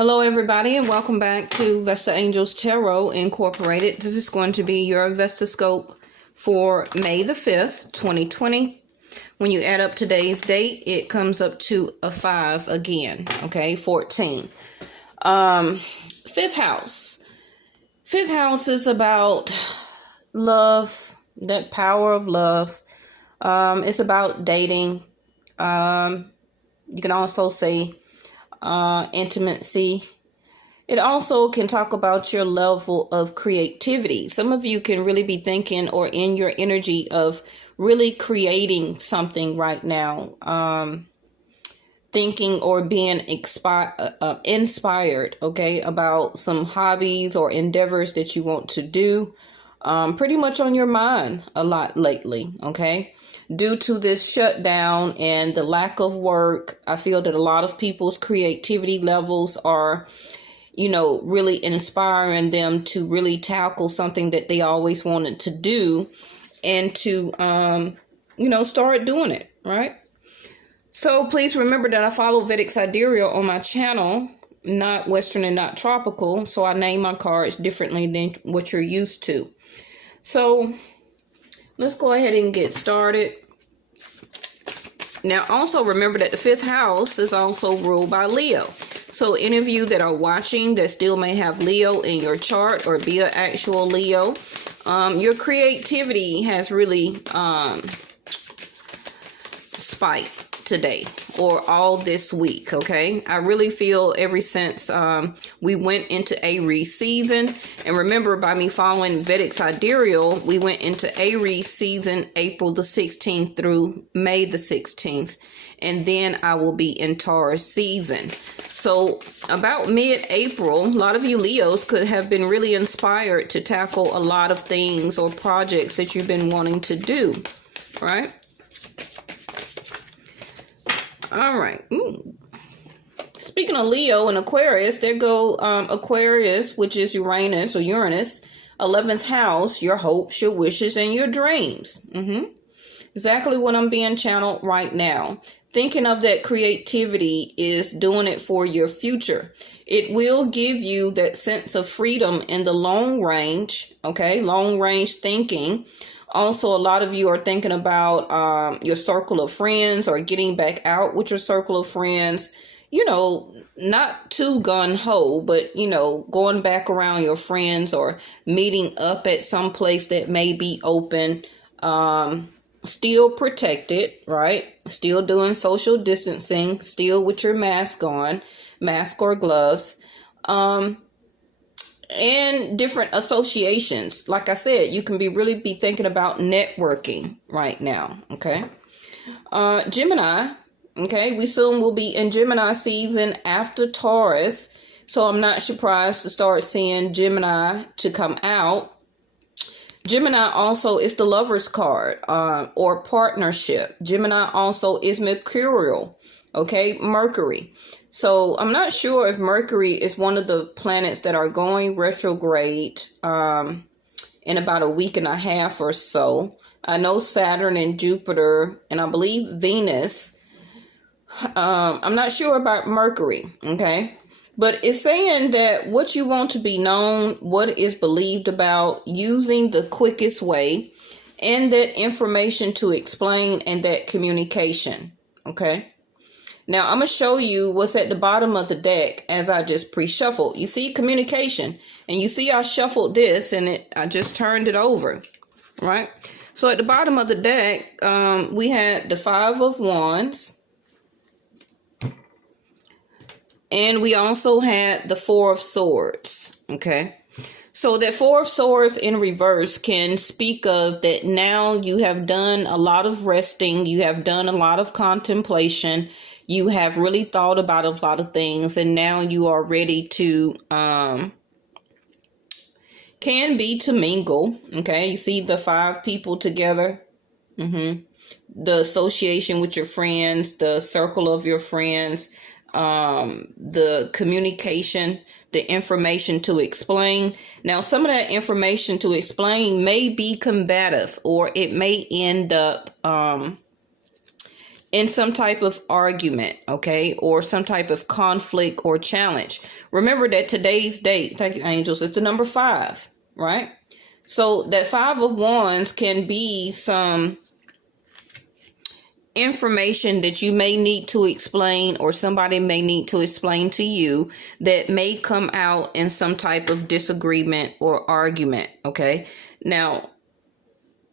Hello everybody, and welcome back to Vesta Angels Tarot Incorporated. This is going to be your Vestascope for May the 5th, 2020. When you add up today's date, it comes up to a 5 again, okay, 14. Fifth house. Fifth house is about love, that power of love. It's about dating. You can also say intimacy. It also can talk about your level of creativity. Some of you can really be thinking or in your energy of really creating something right now. Thinking or being inspired, okay, about some hobbies or endeavors that you want to do. Pretty much on your mind a lot lately, okay? Due to this shutdown and the lack of work, I feel that a lot of people's creativity levels are, really inspiring them to really tackle something that they always wanted to do and to, start doing it, right? So please remember that I follow Vedic Sidereal on my channel, not Western and not tropical. So I name my cards differently than what you're used to. So let's go ahead and get started. Now, also remember that the fifth house is also ruled by Leo. So any of you that are watching that still may have Leo in your chart or be an actual Leo, your creativity has really spiked today or all this week, okay? I really feel ever since we went into Aries season, and remember by me following Vedic Sidereal, we went into Aries season April the 16th through May the 16th, and then I will be in Taurus season. So about mid-April, a lot of you Leos could have been really inspired to tackle a lot of things or projects that you've been wanting to do, right? All right. Speaking of Leo and Aquarius, there go Aquarius, which is Uranus or Uranus, 11th house, your hopes, your wishes, and your dreams. Exactly what I'm being channeled right now. Thinking of that creativity is doing it for your future. It will give you that sense of freedom in the long range, okay? Long range thinking. Also, a lot of you are thinking about your circle of friends or getting back out with your circle of friends. Not too gun-ho, but, going back around your friends or meeting up at some place that may be open. Still protected, right? Still doing social distancing. Still with your mask on, mask or gloves. And different associations. Like I said, you can really be thinking about networking right now, okay? Gemini, okay? We soon will be in Gemini season after Taurus. So I'm not surprised to start seeing Gemini to come out. Gemini also is the Lover's card or partnership. Gemini also is mercurial, okay? Mercury. So I'm not sure if Mercury is one of the planets that are going retrograde in about a week and a half or so. I know Saturn and Jupiter, and I believe Venus. I'm not sure about Mercury, okay? But it's saying that what you want to be known, what is believed about, using the quickest way, and that information to explain and that communication, okay? Now, I'm going to show you what's at the bottom of the deck as I just pre-shuffled. You see communication, and you see I shuffled this, and I just turned it over, right? So at the bottom of the deck, we had the Five of Wands, and we also had the Four of Swords, okay? So that Four of Swords in reverse can speak of that now you have done a lot of resting, you have done a lot of contemplation, you have really thought about a lot of things, and now you are ready to, can be to mingle, okay? You see the 5 people together, the association with your friends, the circle of your friends, the communication, the information to explain. Now, some of that information to explain may be combative, or it may end up in some type of argument, okay, or some type of conflict or challenge. Remember that today's date, thank you, angels, is the number 5, right? So that 5 of Wands can be some information that you may need to explain, or somebody may need to explain to you, that may come out in some type of disagreement or argument, okay? Now,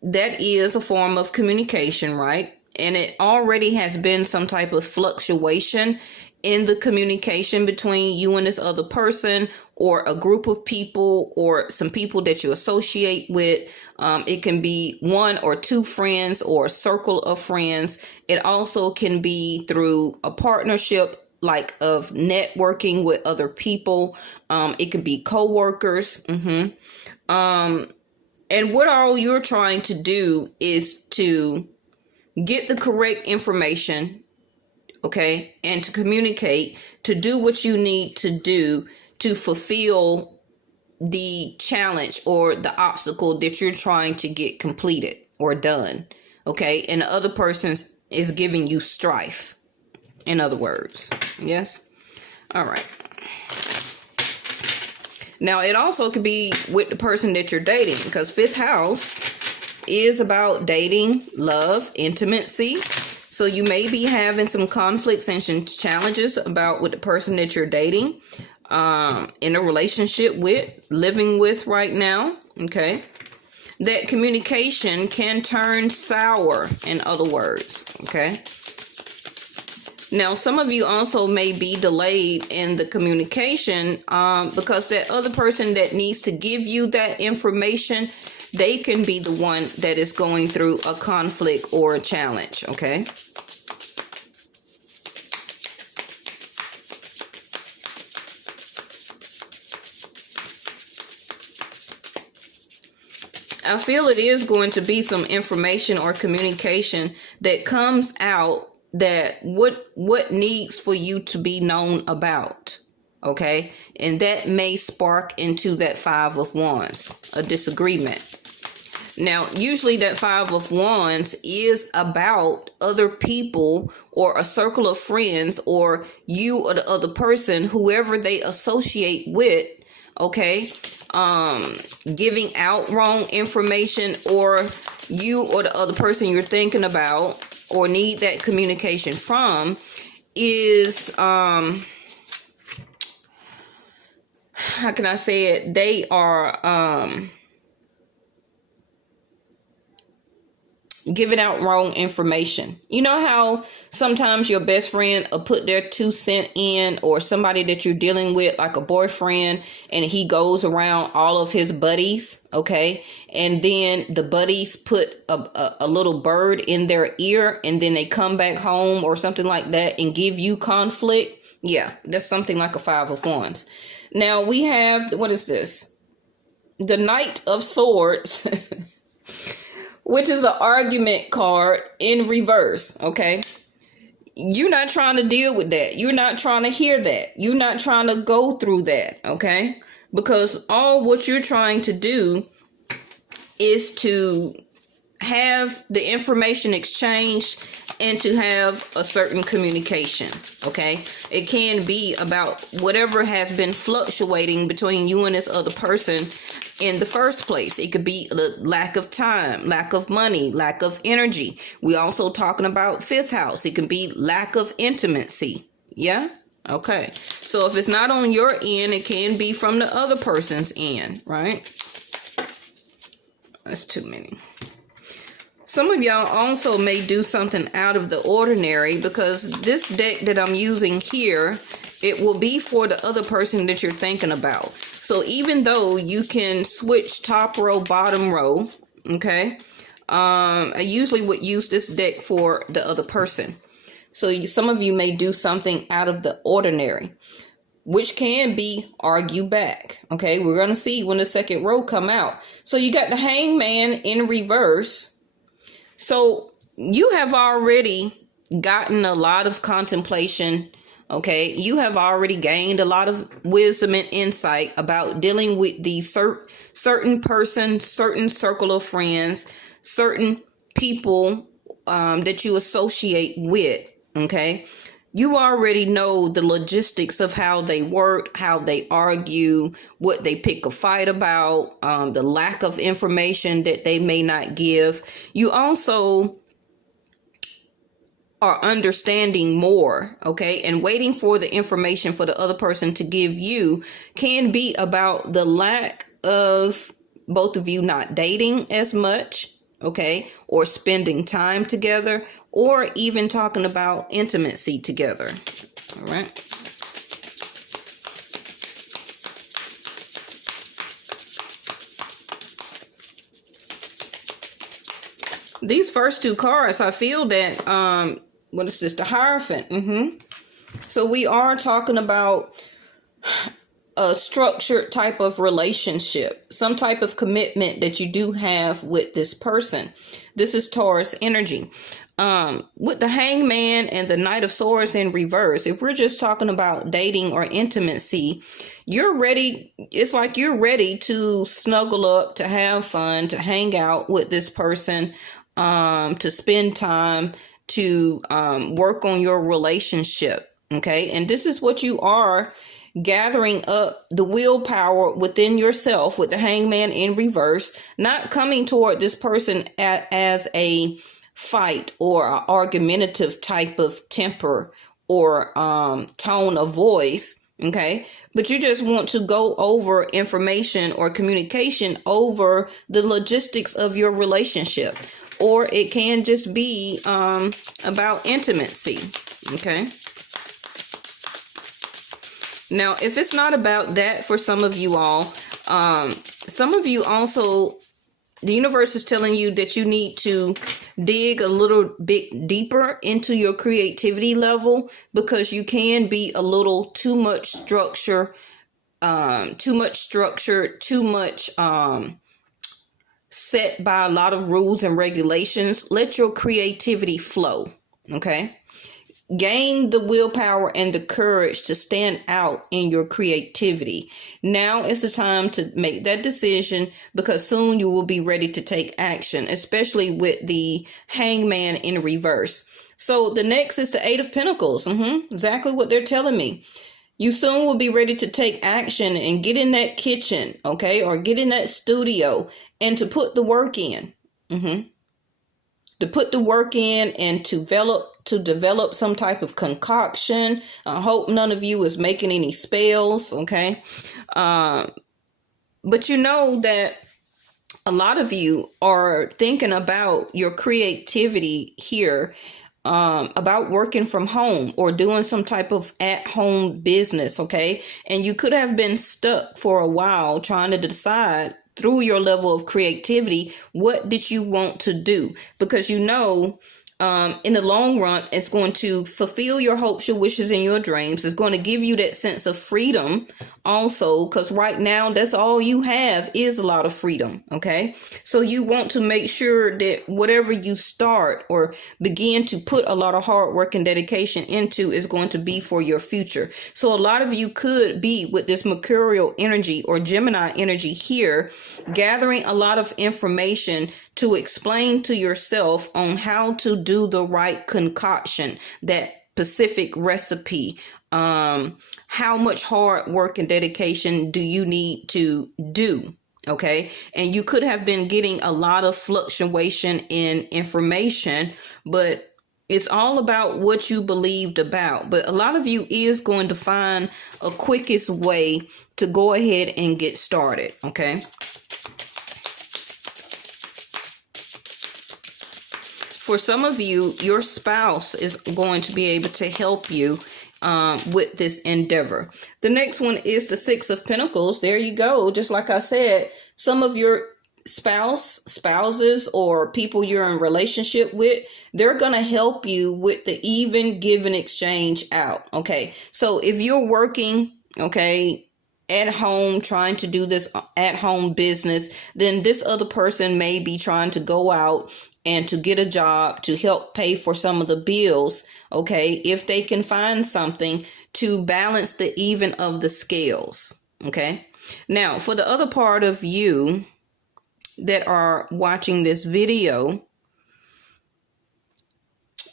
that is a form of communication, right? And it already has been some type of fluctuation in the communication between you and this other person, or a group of people, or some people that you associate with. It can be 1 or 2 friends, or a circle of friends. It also can be through a partnership, like of networking with other people. It could be co-workers. And what all you're trying to do is to get the correct information, okay, and to communicate, to do what you need to do to fulfill the challenge or the obstacle that you're trying to get completed or done, okay? And the other person is giving you strife, in other words. Yes? All right. Now, it also could be with the person that you're dating, because 5th house is about dating, love, intimacy. So you may be having some conflicts and some challenges about with the person that you're dating, in a relationship with, living with right now, okay? That communication can turn sour, in other words, okay? Now, some of you also may be delayed in the communication because that other person that needs to give you that information, they can be the one that is going through a conflict or a challenge, okay? I feel it is going to be some information or communication that comes out that what needs for you to be known about, okay? And that may spark into that 5 of Wands, a disagreement. Now, usually that 5 of Wands is about other people, or a circle of friends, or you or the other person, whoever they associate with, okay? Giving out wrong information, or you or the other person you're thinking about or need that communication from is, how can I say it? They are, giving out wrong information. You know how sometimes your best friend will put their 2 cents in, or somebody that you're dealing with, like a boyfriend, and he goes around all of his buddies, okay? And then the buddies put a little bird in their ear, and then they come back home or something like that and give you conflict. Yeah, that's something like a 5 of Wands. Now we have, what is this? The Knight of Swords. Which is an argument card in reverse, okay? You're not trying to deal with that. You're not trying to hear that. You're not trying to go through that, okay? Because all what you're trying to do is to have the information exchanged and to have a certain communication, okay? It can be about whatever has been fluctuating between you and this other person in the first place. It could be the lack of time, lack of money, lack of energy. We also talking about 5th house. It can be lack of intimacy. Yeah? Okay. So if it's not on your end, it can be from the other person's end, right? That's too many. Some of y'all also may do something out of the ordinary, because this deck that I'm using here, it will be for the other person that you're thinking about. So even though you can switch top row, bottom row, okay, I usually would use this deck for the other person. So some of you may do something out of the ordinary, which can be argue back. Okay, we're going to see when the second row come out. So you got the Hangman in reverse. So you have already gotten a lot of contemplation. Okay, you have already gained a lot of wisdom and insight about dealing with the certain person, certain circle of friends, certain people that you associate with, okay, you already know the logistics of how they work, how they argue, what they pick a fight about, the lack of information that they may not give. You also are understanding more, okay, and waiting for the information for the other person to give you can be about the lack of both of you not dating as much, okay, or spending time together, or even talking about intimacy together. All right. These first two cards, I feel that what is this? The Hierophant. So we are talking about a structured type of relationship, some type of commitment that you do have with this person. This is Taurus energy. With the Hangman and the Knight of Swords in reverse, if we're just talking about dating or intimacy, you're ready. It's like you're ready to snuggle up, to have fun, to hang out with this person, to spend time, to work on your relationship. Okay. And this is what you are gathering up, the willpower within yourself with the Hangman in reverse, not coming toward this person as a fight or an argumentative type of temper or tone of voice. Okay. But you just want to go over information or communication over the logistics of your relationship. Or it can just be about intimacy. Okay. Now, if it's not about that for some of you all, some of you also, the universe is telling you that you need to dig a little bit deeper into your creativity level, because you can be a little too much structure, too much set by a lot of rules and regulations. Let your creativity flow. Okay. Gain the willpower and the courage to stand out in your creativity. Now is the time to make that decision, because soon you will be ready to take action, especially with the Hangman in reverse. So the next is the Eight of Pentacles. Exactly what they're telling me. You soon will be ready to take action and get in that kitchen, okay, or get in that studio and to put the work in. To put the work in and to develop some type of concoction. I hope none of you is making any spells, okay? But you know that a lot of you are thinking about your creativity here, about working from home or doing some type of at-home business, okay? And you could have been stuck for a while trying to decide through your level of creativity, what did you want to do? Because you know, in the long run, it's going to fulfill your hopes, your wishes, and your dreams. It's going to give you that sense of freedom also, because right now, that's all you have is a lot of freedom, okay? So you want to make sure that whatever you start or begin to put a lot of hard work and dedication into is going to be for your future. So a lot of you could be with this Mercurial energy or Gemini energy here, gathering a lot of information to explain to yourself on how to do the right concoction, that specific recipe. How much hard work and dedication do you need to do? Okay. And you could have been getting a lot of fluctuation in information, but it's all about what you believed about. But a lot of you is going to find a quickest way to go ahead and get started. Okay. For some of you, your spouse is going to be able to help you with this endeavor. The next one is the Six of Pentacles. There you go. Just like I said, some of your spouses or people you're in relationship with, they're going to help you with the even, give, and exchange out. Okay. So if you're working, okay, at home, trying to do this at home business, then this other person may be trying to go out and to get a job to help pay for some of the bills, okay, if they can find something to balance the even of the scales, okay? Now, for the other part of you that are watching this video,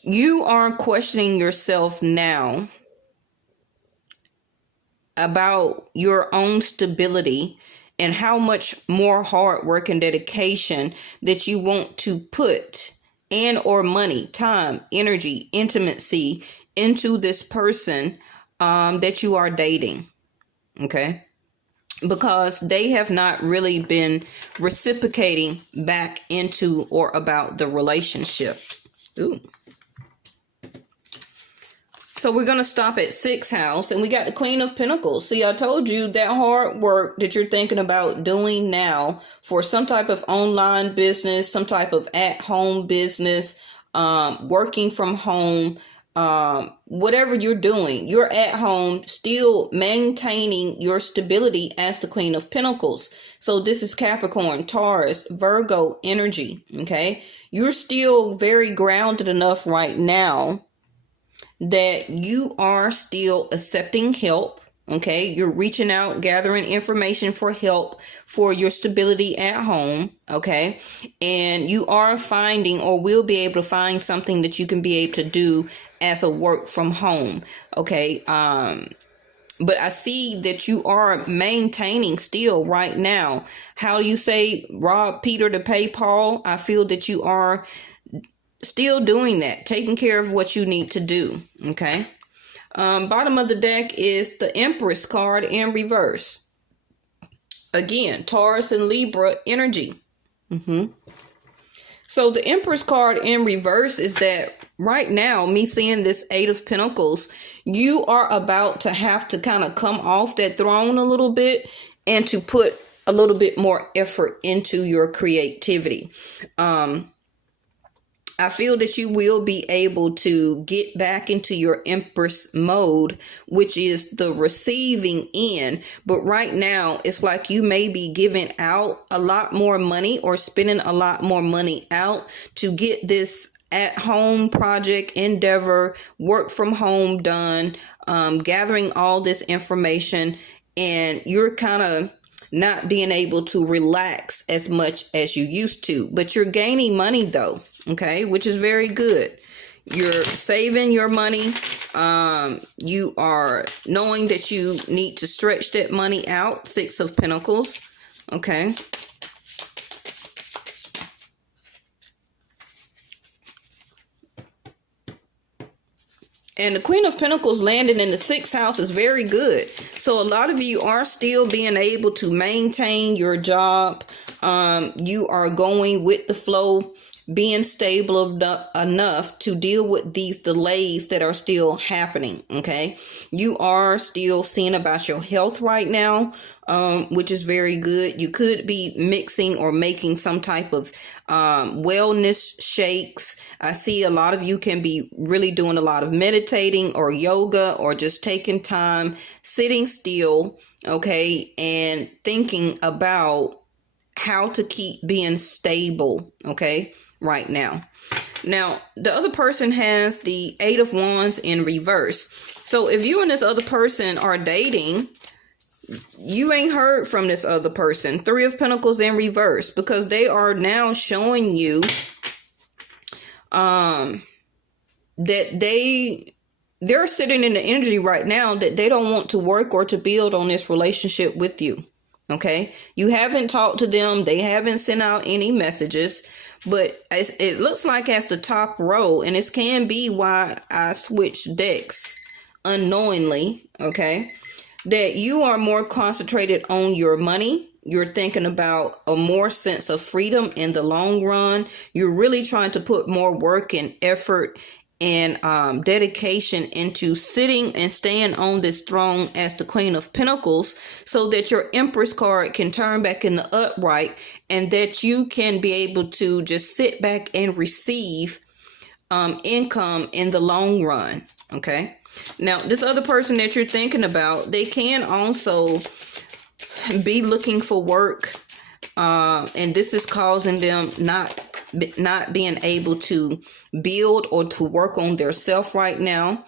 You are questioning yourself now about your own stability and how much more hard work and dedication that you want to put and or money, time, energy, intimacy into this person that you are dating. Okay. Because they have not really been reciprocating back into or about the relationship. Ooh. So we're going to stop at 6th house, and we got the Queen of Pentacles. See, I told you that hard work that you're thinking about doing now for some type of online business, some type of at-home business, working from home, whatever you're doing, you're at home still maintaining your stability as the Queen of Pentacles. So this is Capricorn, Taurus, Virgo energy. Okay. You're still very grounded enough right now that you are still accepting help. Okay. You're reaching out, gathering information for help for your stability at home. Okay. And you are finding or will be able to find something that you can be able to do as a work from home. Okay. But I see that you are maintaining still right now. How you say rob Peter to pay Paul? I feel that you are still doing that, taking care of what you need to do. Okay. Bottom of the deck is the Empress card in reverse. Again, Taurus and Libra energy. So the Empress card in reverse is that right now, me seeing this 8 of Pentacles, you are about to have to kind of come off that throne a little bit and to put a little bit more effort into your creativity. I feel that you will be able to get back into your Empress mode, which is the receiving end. But right now, it's like you may be giving out a lot more money or spending a lot more money out to get this at-home project, endeavor, work from home done, gathering all this information, and you're kind of not being able to relax as much as you used to. But you're gaining money though. Okay, which is very good. You're saving your money. You are knowing that you need to stretch that money out. 6 of Pentacles. Okay. And the Queen of Pentacles landing in the 6th house is very good. So a lot of you are still being able to maintain your job. You are going with the flow, being stable enough to deal with these delays that are still happening. Okay. You are still seeing about your health right now, which is very good. You could be mixing or making some type of wellness shakes. I see a lot of you can be really doing a lot of meditating or yoga or just taking time, sitting still. Okay. And thinking about how to keep being stable. Okay. Right now. Now, the other person has the 8 of Wands in reverse. So if you and this other person are dating, you ain't heard from this other person. 3 of Pentacles in reverse, because they are now showing you that they're sitting in the energy right now that they don't want to work or to build on this relationship with you. Okay. You haven't talked to them. They haven't sent out any messages. But it looks like as the top row, and this can be why I switched decks unknowingly, okay, that you are more concentrated on your money. You're thinking about a more sense of freedom in the long run. You're really trying to put more work and effort and dedication into sitting and staying on this throne as the Queen of Pentacles, so that your Empress card can turn back in the upright, and that you can be able to just sit back and receive income in the long run. Okay. Now, this other person that you're thinking about, they can also be looking for work, and this is causing them not being able to build or to work on their self right now.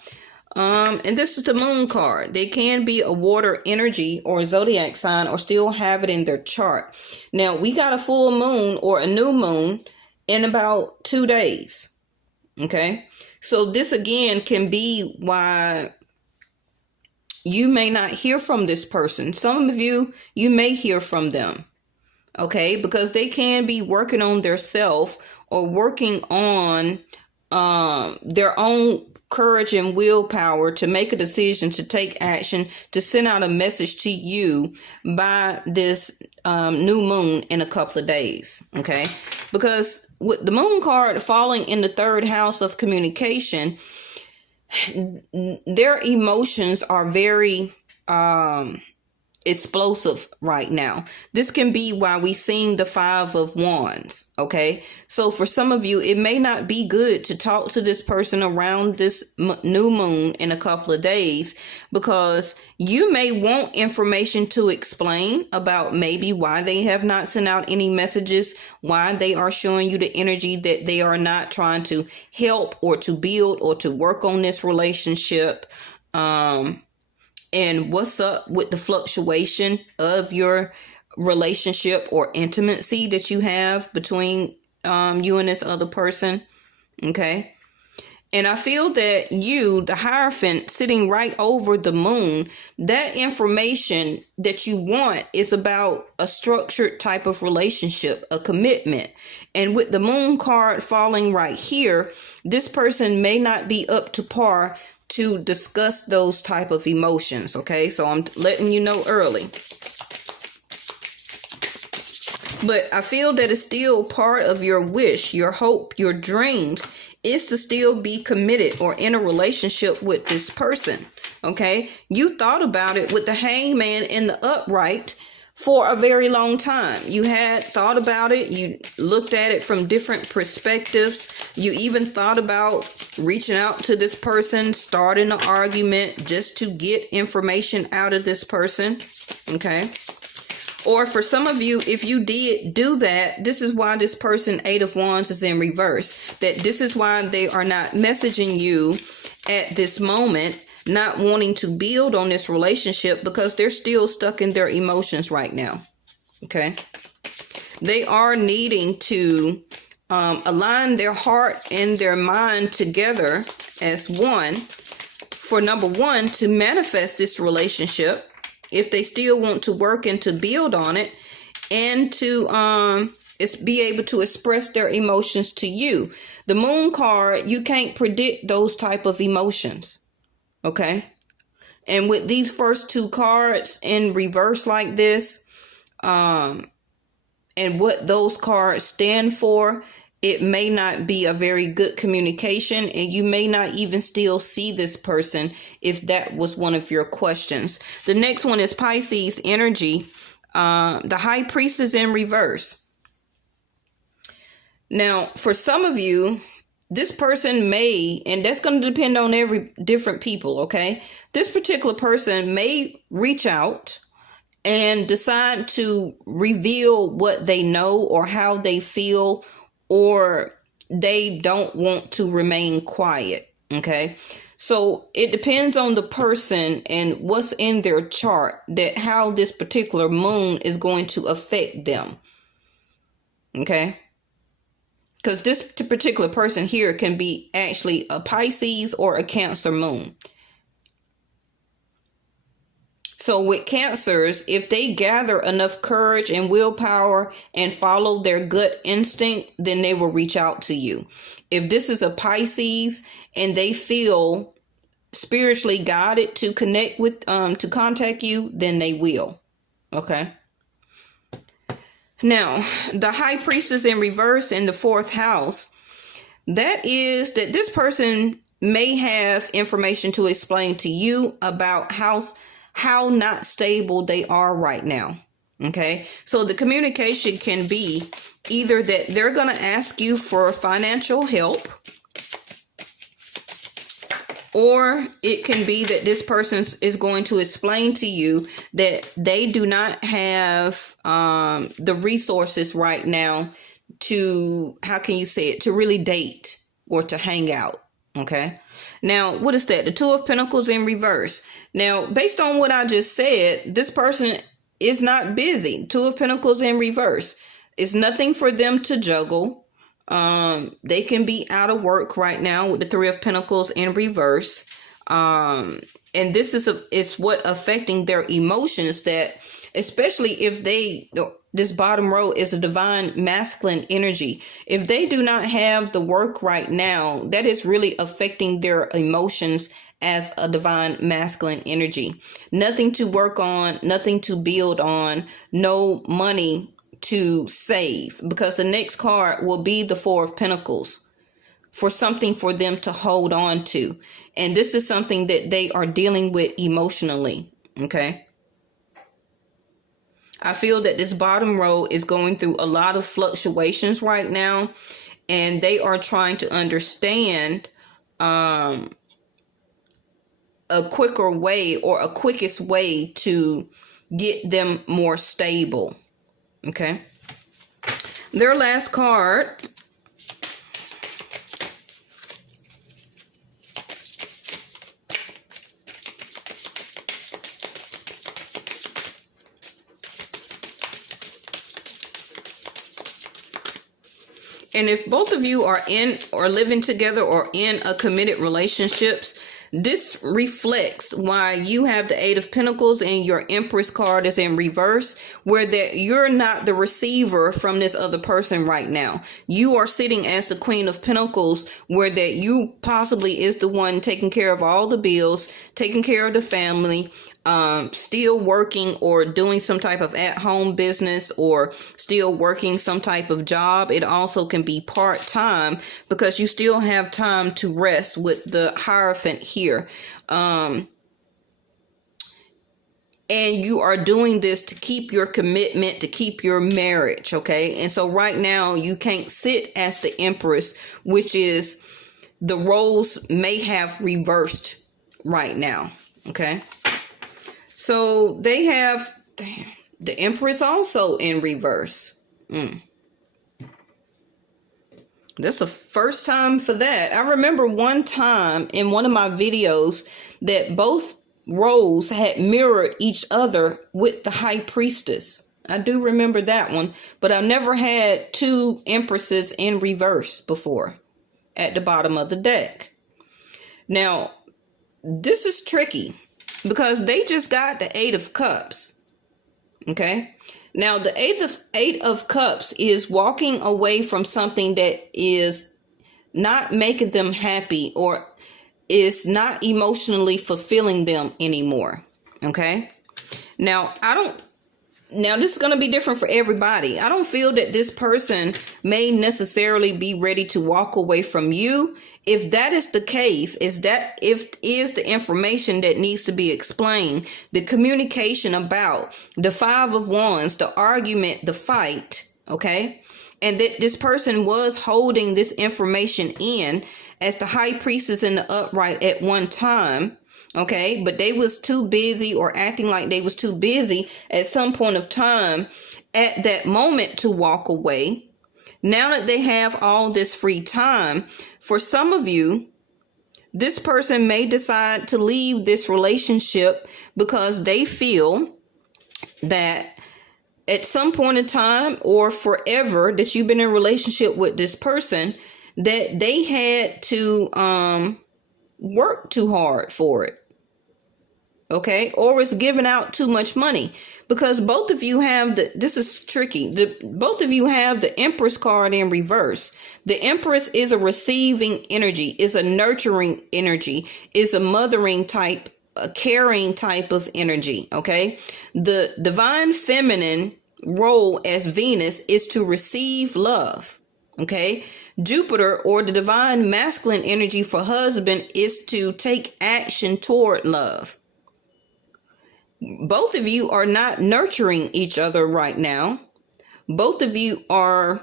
And this is the Moon card. They can be a water energy or zodiac sign or still have it in their chart. Now, we got a full moon or a new moon in about 2 days. Okay. So this again can be why you may not hear from this person. Some of you may hear from them. Okay, because they can be working on their self or working on their own courage and willpower to make a decision, to take action, to send out a message to you by this new moon in a couple of days. Okay, because with the moon card falling in the third house of communication, their emotions are very explosive right now. This can be why we sing the 5 of Wands. Okay, so for some of you, it may not be good to talk to this person around this new moon in a couple of days, because you may want information to explain about maybe why they have not sent out any messages, why they are showing you the energy that they are not trying to help or to build or to work on this relationship. And what's up with the fluctuation of your relationship or intimacy that you have between you and this other person. Okay. And I feel that you, the Hierophant, sitting right over the moon, that information that you want is about a structured type of relationship, a commitment. And with the moon card falling right here, this person may not be up to par to discuss those type of emotions. Okay, so I'm letting you know early. But I feel that it's still part of your wish, your hope, your dreams is to still be committed or in a relationship with this person. Okay, you thought about it with the Hangman in the upright for a very long time. You had thought about it. You looked at it from different perspectives. You even thought about reaching out to this person, starting an argument just to get information out of this person. Okay. Or for some of you, if you did do that, this is why this person, 8 of Wands, is in reverse. That this is why they are not messaging you at this moment, not wanting to build on this relationship, because they're still stuck in their emotions right now. Okay. They are needing to align their heart and their mind together as one for, number one, to manifest this relationship if they still want to work and to build on it, and to be able to express their emotions to you. The moon card, you can't predict those type of emotions. Okay. And with these first 2 cards in reverse like this, and what those cards stand for, it may not be a very good communication, and you may not even still see this person if that was one of your questions. The next one is Pisces energy. The High Priestess in reverse. Now, for some of you, this person may, and that's going to depend on every different people, okay? This particular person may reach out and decide to reveal what they know or how they feel, or they don't want to remain quiet, okay? So it depends on the person and what's in their chart, that how this particular moon is going to affect them, okay? Because this particular person here can be actually a Pisces or a Cancer moon. So with Cancers, if they gather enough courage and willpower and follow their gut instinct, then they will reach out to you. If this is a Pisces and they feel spiritually guided to connect with, to contact you, then they will. Okay. Now, the High Priestess in reverse in the 4th house, that is that this person may have information to explain to you about how not stable they are right now. Okay. So the communication can be either that they're going to ask you for financial help, or it can be that this person is going to explain to you that they do not have the resources right now to, how can you say it, to really date or to hang out. Okay. Now, what is that? The 2 of Pentacles in reverse. Now, based on what I just said, this person is not busy. 2 of Pentacles in reverse. It's nothing for them to juggle. They can be out of work right now with the Three of Pentacles in reverse. And this is what affecting their emotions, that especially if this bottom row is a divine masculine energy. If they do not have the work right now, that is really affecting their emotions as a divine masculine energy. Nothing to work on, nothing to build on, no money to save, because the next card will be the Four of Pentacles, for something for them to hold on to. And this is something that they are dealing with emotionally. Okay. I feel that this bottom row is going through a lot of fluctuations right now, and they are trying to understand a quicker way, or a quickest way to get them more stable. Okay. Their last card . And if both of you are in or living together or in a committed relationships, this reflects why you have the Eight of Pentacles and your Empress card is in reverse, where that you're not the receiver from this other person right now. You are sitting as the Queen of Pentacles, where that you possibly is the one taking care of all the bills, taking care of the family, still working or doing some type of at-home business, or still working some type of job. It also can be part-time, because you still have time to rest with the Hierophant here. And you are doing this to keep your commitment, to keep your marriage. Okay. And so right now you can't sit as the Empress, which is the roles may have reversed right now. Okay. So they have the Empress also in reverse. That's the first time for that. I remember one time in one of my videos that both roles had mirrored each other with the High Priestess. I do remember that one, but I've never had two Empresses in reverse before at the bottom of the deck. Now, this is tricky, because they just got the Eight of Cups. Okay. Now the Eight of Cups is walking away from something that is not making them happy, or is not emotionally fulfilling them anymore. Okay. Now this is going to be different for everybody. I don't feel that this person may necessarily be ready to walk away from you. If that is the case, is the information that needs to be explained, the communication about the Five of Wands, the argument, the fight, okay? And that this person was holding this information in as the High Priestess in the upright at one time, okay? But they was too busy, or acting like they was too busy at some point of time at that moment to walk away. Now that they have all this free time, for some of you, this person may decide to leave this relationship because they feel that at some point in time, or forever that you've been in a relationship with this person, that they had to work too hard for it. Okay. Or it's giving out too much money, because both of you have this is tricky. Both of you have the Empress card in reverse. The Empress is a receiving energy, is a nurturing energy, is a mothering type, a caring type of energy. Okay. The divine feminine role as Venus is to receive love. Okay. Jupiter, or the divine masculine energy for husband, is to take action toward love. Both of you are not nurturing each other right now. Both of you are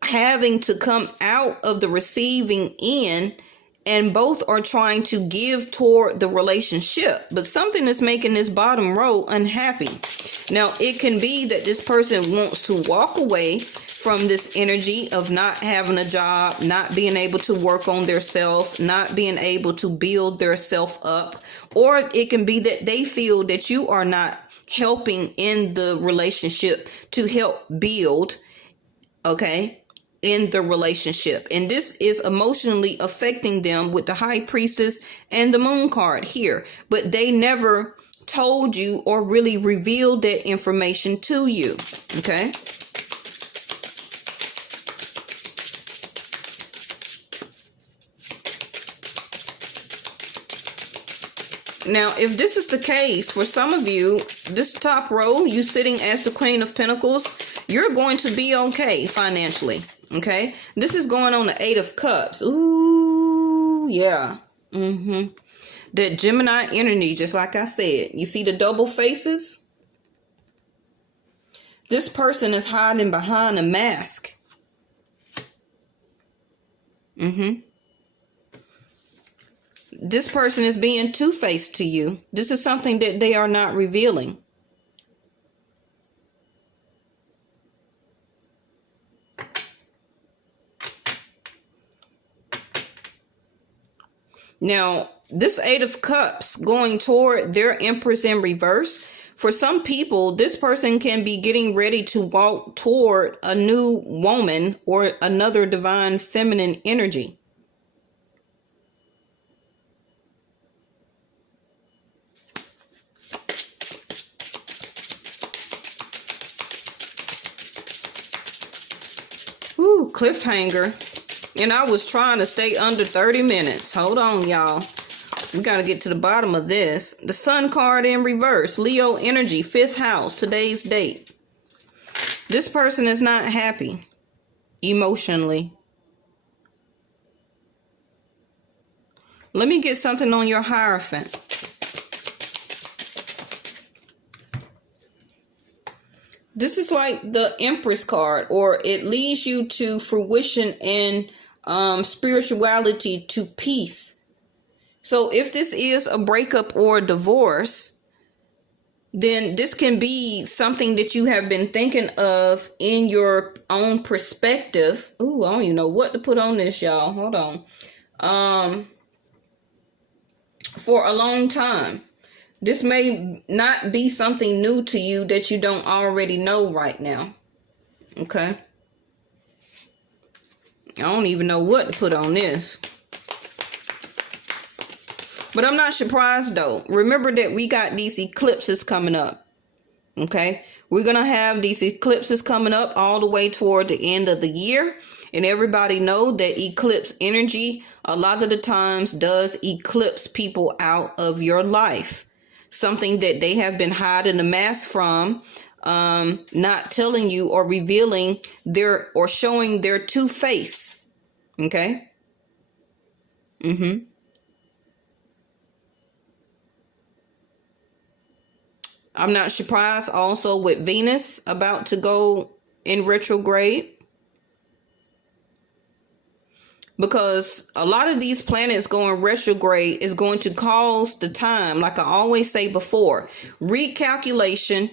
having to come out of the receiving end, and both are trying to give toward the relationship. But something is making this bottom row unhappy. Now, it can be that this person wants to walk away from this energy of not having a job, not being able to work on their self, not being able to build their self up. Or it can be that they feel that you are not helping in the relationship to help build. Okay. in the relationship. And this is emotionally affecting them with the High Priestess and the Moon card here. But they never told you or really revealed that information to you. Okay. Now, if this is the case, for some of you, this top row, you sitting as the Queen of Pentacles, you're going to be okay financially, okay? This is going on the Eight of Cups. Ooh, yeah. That Gemini energy, just like I said. You see the double faces? This person is hiding behind a mask. This person is being two-faced to you. This is something that they are not revealing. Now, this Eight of Cups going toward their Empress in reverse. For some people, this person can be getting ready to walk toward a new woman or another divine feminine energy. Ooh, cliffhanger. And I was trying to stay under 30 minutes. Hold on, y'all. We got to get to the bottom of this. The Sun card in reverse. Leo energy, 5th house, today's date. This person is not happy emotionally. Let me get something on your Hierophant. This is like the Empress card, or it leads you to fruition and spirituality, to peace. So if this is a breakup or a divorce, then this can be something that you have been thinking of in your own perspective. Ooh, I don't even know what to put on this, y'all. Hold on. For a long time. This may not be something new to you that you don't already know right now. Okay. I don't even know what to put on this. But I'm not surprised though. Remember that we got these eclipses coming up. Okay. We're going to have these eclipses coming up all the way toward the end of the year. And everybody know that eclipse energy a lot of the times does eclipse people out of your life. Something that they have been hiding a mask from, not telling you or revealing their or showing their true face. Okay. I'm not surprised also with Venus about to go in retrograde. Because a lot of these planets going retrograde is going to cause the time, like I always say before, recalculation,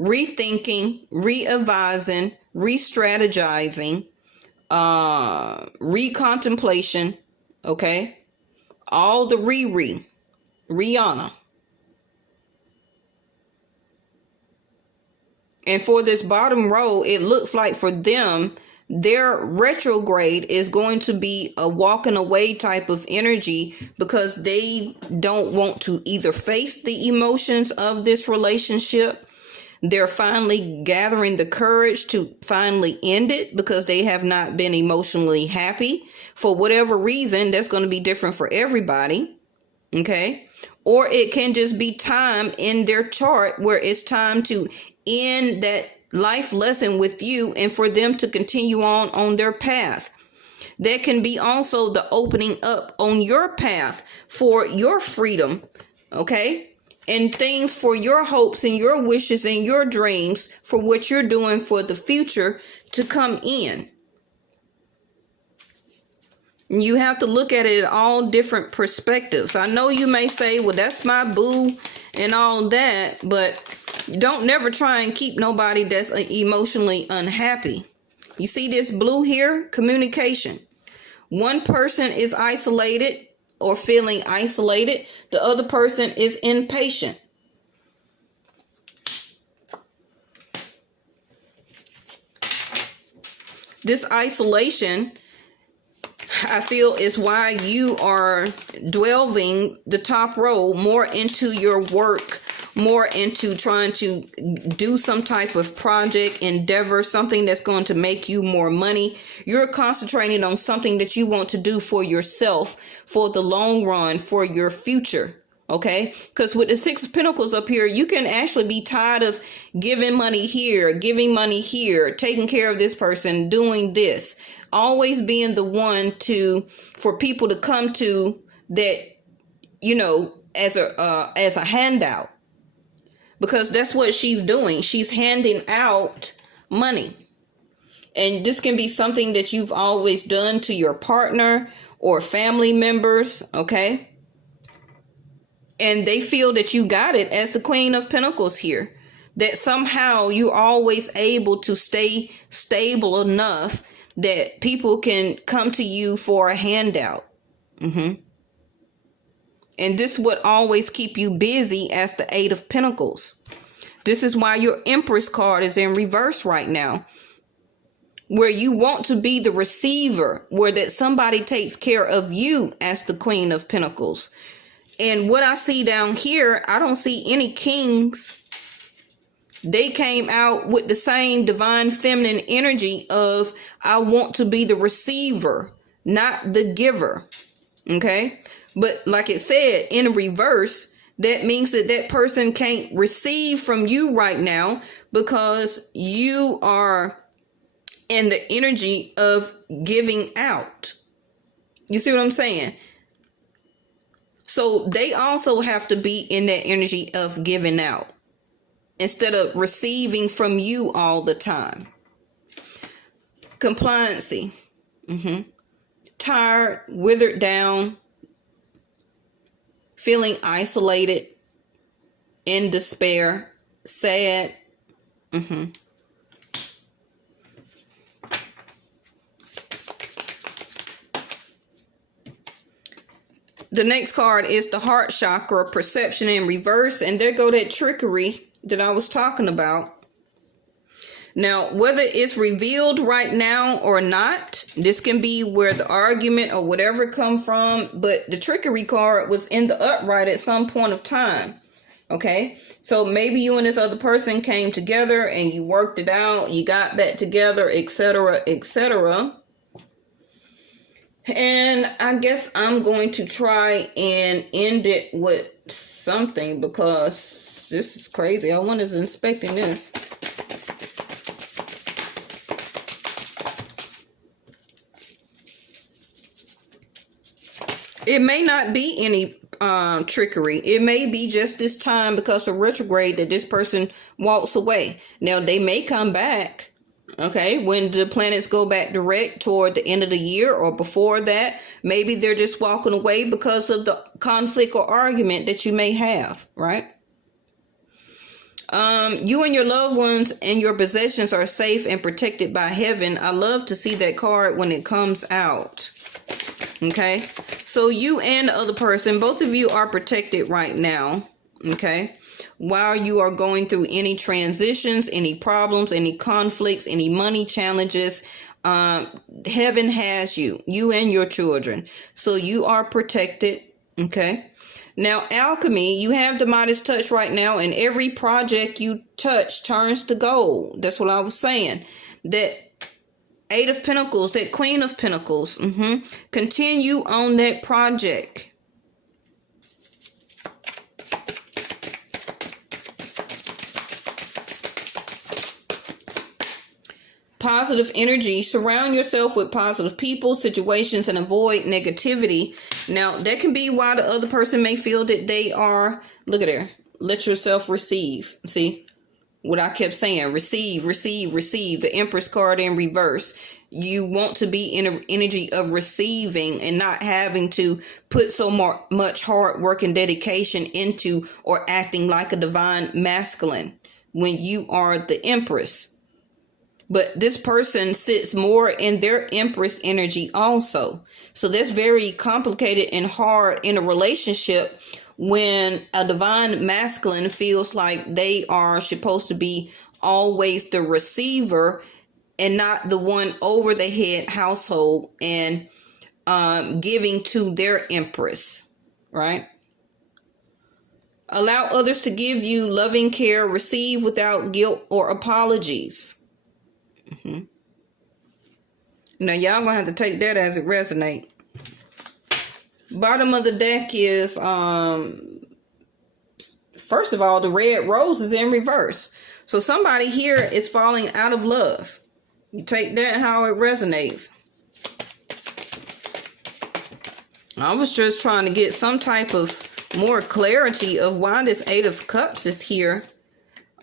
rethinking, re-advising, re-strategizing, re-contemplation, okay? All the Rihanna. And for this bottom row, it looks like for them, their retrograde is going to be a walking away type of energy because they don't want to either face the emotions of this relationship. They're finally gathering the courage to finally end it because they have not been emotionally happy. For whatever reason, that's going to be different for everybody. Okay. Or it can just be time in their chart where it's time to end that life lesson with you and for them to continue on their path. That can be also the opening up on your path for your freedom, okay? And things for your hopes and your wishes and your dreams for what you're doing for the future to come in. You have to look at it at all different perspectives. I know you may say, well, that's my boo and all that, but don't never try and keep nobody that's emotionally unhappy. You see this blue here? Communication. One person is isolated or feeling isolated. The other person is impatient. This isolation, I feel, is why you are delving the top row more into your work, more into trying to do some type of project, endeavor, something that's going to make you more money. You're concentrating on something that you want to do for yourself, for the long run, for your future. Okay, because with the Six of Pentacles up here, you can actually be tired of giving money here, taking care of this person, doing this, always being the one for people to come to that, you know, as a handout, because that's what she's doing. She's handing out money. And this can be something that you've always done to your partner or family members. Okay. And they feel that you got it as the Queen of Pentacles here, that somehow you're always able to stay stable enough that people can come to you for a handout. And this would always keep you busy as the Eight of Pentacles. This is why your Empress card is in reverse right now, where you want to be the receiver, where that somebody takes care of you as the Queen of Pentacles. And what I see down here, I don't see any kings. They came out with the same divine feminine energy of, I want to be the receiver, not the giver. Okay. But like it said, in reverse, that means that that person can't receive from you right now because you are in the energy of giving out. You see what I'm saying? So they also have to be in that energy of giving out instead of receiving from you all the time. Compliancy. Tired, withered down, feeling isolated, in despair, sad. The next card is the heart chakra, perception in reverse. And there go that trickery that I was talking about. Now, whether it's revealed right now or not, this can be where the argument or whatever come from. But the trickery card was in the upright at some point of time. Okay, so maybe you and this other person came together and you worked it out. You got back together, etc., etc. And I guess I'm going to try and end it with something because this is crazy. I was inspecting this. It may not be any trickery. It may be just this time because of retrograde that this person walks away. Now, they may come back. Okay, when the planets go back direct toward the end of the year or before that, maybe they're just walking away because of the conflict or argument that you may have, right? You and your loved ones and your possessions are safe and protected by heaven. I love to see that card when it comes out. Okay, so you and the other person, both of you are protected right now. Okay. While you are going through any transitions, any problems, any conflicts, any money challenges, heaven has you and your children. So you are protected. Okay. Now, alchemy, you have the Midas touch right now, and every project you touch turns to gold. That's what I was saying. That Eight of Pentacles, that Queen of Pentacles. Continue on that project. Positive energy. Surround yourself with positive people, situations, and avoid negativity. Now, that can be why the other person may feel that they are, look at there, let yourself receive. See what I kept saying, receive, receive, receive. The Empress card in reverse. You want to be in an energy of receiving and not having to put so much hard work and dedication into or acting like a divine masculine when you are the Empress. But this person sits more in their Empress energy also. So that's very complicated and hard in a relationship when a divine masculine feels like they are supposed to be always the receiver and not the one over the head household and giving to their empress, right? Allow others to give you loving care, receive without guilt or apologies. Now, y'all gonna have to take that as it resonates. Bottom of the deck is, first of all, the red rose is in reverse. So somebody here is falling out of love. You take that how it resonates. I was just trying to get some type of more clarity of why this Eight of Cups is here.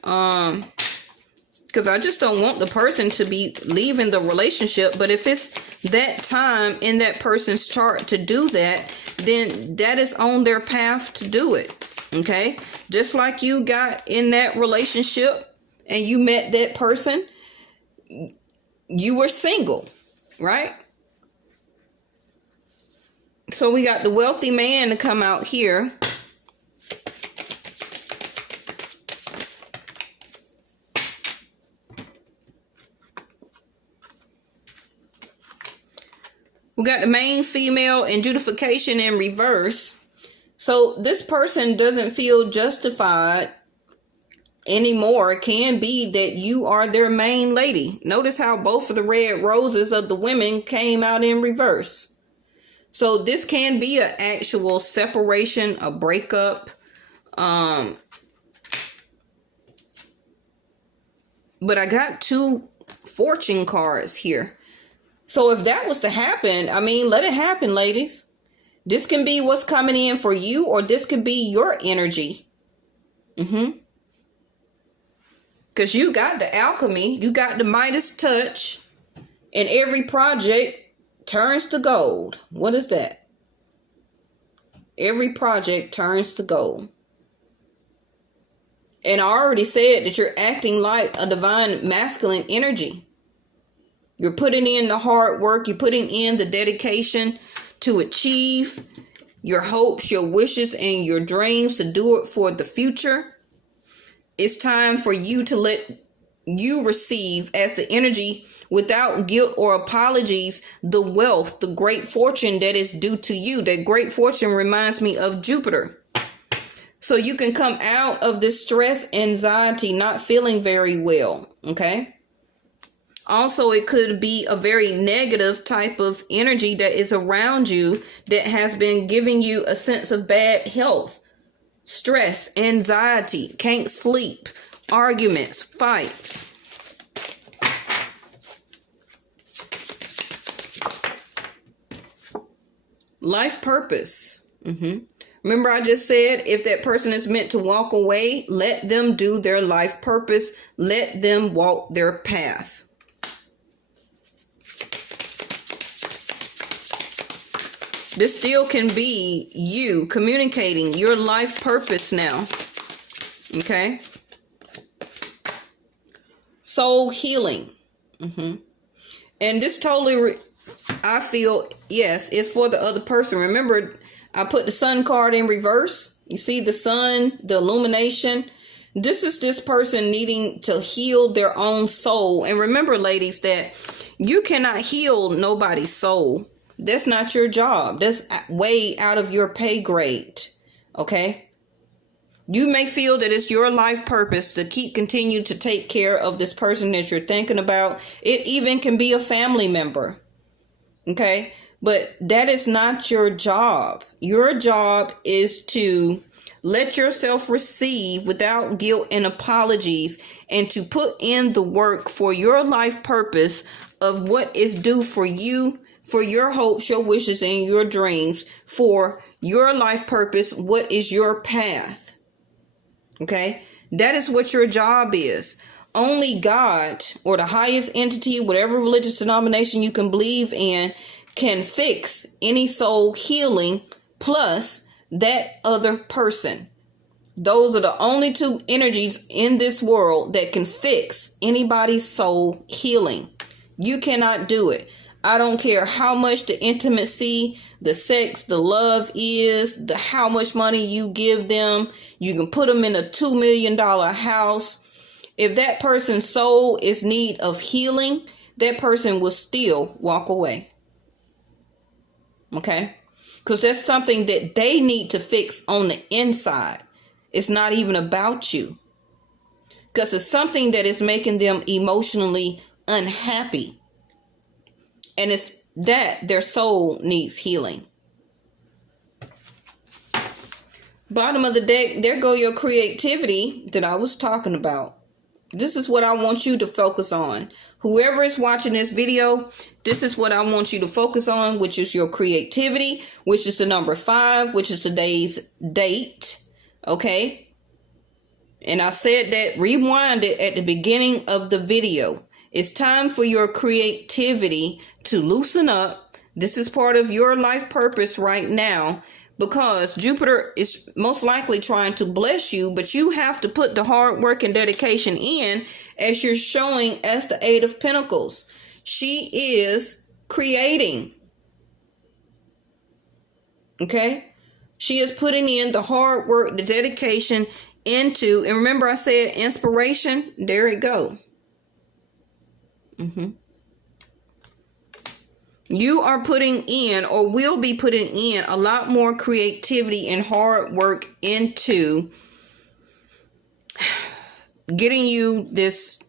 Because I just don't want the person to be leaving the relationship. But if it's that time in that person's chart to do that, then that is on their path to do it. Okay? Just like you got in that relationship and you met that person, you were single, right? So we got the wealthy man to come out here. We got the main female and justification in reverse. So this person doesn't feel justified anymore. It can be that you are their main lady. Notice how both of the red roses of the women came out in reverse. So this can be an actual separation, a breakup. But I got two fortune cards here. So if that was to happen, I mean, let it happen, ladies. This can be what's coming in for you, or this could be your energy. Because you got the alchemy, you got the Midas touch, and every project turns to gold. What is that? Every project turns to gold. And I already said that you're acting like a divine masculine energy. You're putting in the hard work. You're putting in the dedication to achieve your hopes, your wishes, and your dreams, to do it for the future. It's time for you to let you receive as the energy, without guilt or apologies, the wealth, the great fortune that is due to you. That great fortune reminds me of Jupiter. So you can come out of this stress, anxiety, not feeling very well. Okay. Also, it could be a very negative type of energy that is around you that has been giving you a sense of bad health, stress, anxiety, can't sleep, arguments, fights. Life purpose. Remember, I just said, if that person is meant to walk away, let them do their life purpose. Let them walk their path. This still can be you communicating your life purpose now. Okay. Soul healing. And this totally, I feel, yes, it's for the other person. Remember, I put the sun card in reverse. You see the sun, the illumination. This is this person needing to heal their own soul. And remember, ladies, that you cannot heal nobody's soul. That's not your job. That's way out of your pay grade. Okay? You may feel that it's your life purpose to continue to take care of this person that you're thinking about. It even can be a family member. Okay? But that is not your job. Your job is to let yourself receive without guilt and apologies, and to put in the work for your life purpose of what is due for you, for your hopes, your wishes, and your dreams, for your life purpose. What is your path? Okay? That is what your job is. Only God, or the highest entity, whatever religious denomination you can believe in, can fix any soul healing plus that other person. Those are the only two energies in this world that can fix anybody's soul healing. You cannot do it. I don't care how much the intimacy, the sex, the love is, how much money you give them. You can put them in a $2 million house. If that person's soul is in need of healing, that person will still walk away. Okay? Because that's something that they need to fix on the inside. It's not even about you. Because it's something that is making them emotionally unhappy. And it's that their soul needs healing. Bottom of the deck, there go your creativity that I was talking about. This is what I want you to focus on. Whoever is watching this video, this is what I want you to focus on, which is your creativity, which is the number 5, which is today's date. Okay? And I said that, rewind it at the beginning of the video. It's time for your creativity to loosen up. This is part of your life purpose right now, because Jupiter is most likely trying to bless you, but you have to put the hard work and dedication in, as you're showing as the 8 of Pentacles. She is creating. Okay? She is putting in the hard work, the dedication into, and remember I said inspiration, there it go. You are putting in, or will be putting in, a lot more creativity and hard work into getting you this.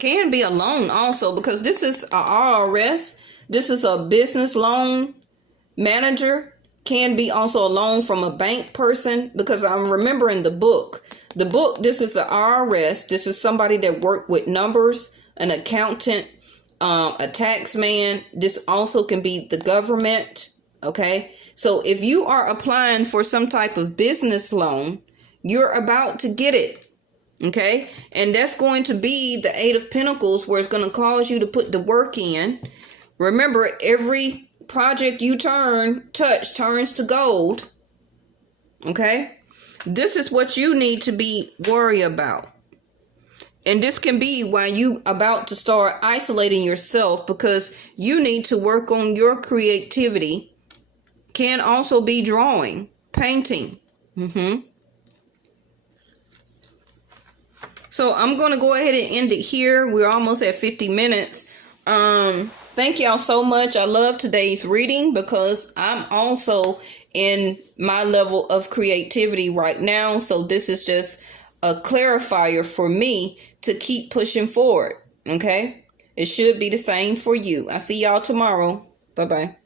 Can be a loan also, because this is a RRS. This is a business loan manager. Can be also a loan from a bank person, because I'm remembering the book. The book, this is an IRS. This is somebody that worked with numbers, an accountant, a tax man. This also can be the government. Okay. So if you are applying for some type of business loan, you're about to get it. Okay. And that's going to be the 8 of Pentacles, where it's going to cause you to put the work in. Remember, every project you touch turns to gold. Okay. This is what you need to be worried about. And this can be why you about to start isolating yourself, because you need to work on your creativity. Can also be drawing, painting. So I'm going to go ahead and end it here. We're almost at 50 minutes. Thank y'all so much. I love today's reading, because I'm also in my level of creativity right now. So this is just a clarifier for me to keep pushing forward. Okay? It should be the same for you. I'll see y'all tomorrow. Bye-bye.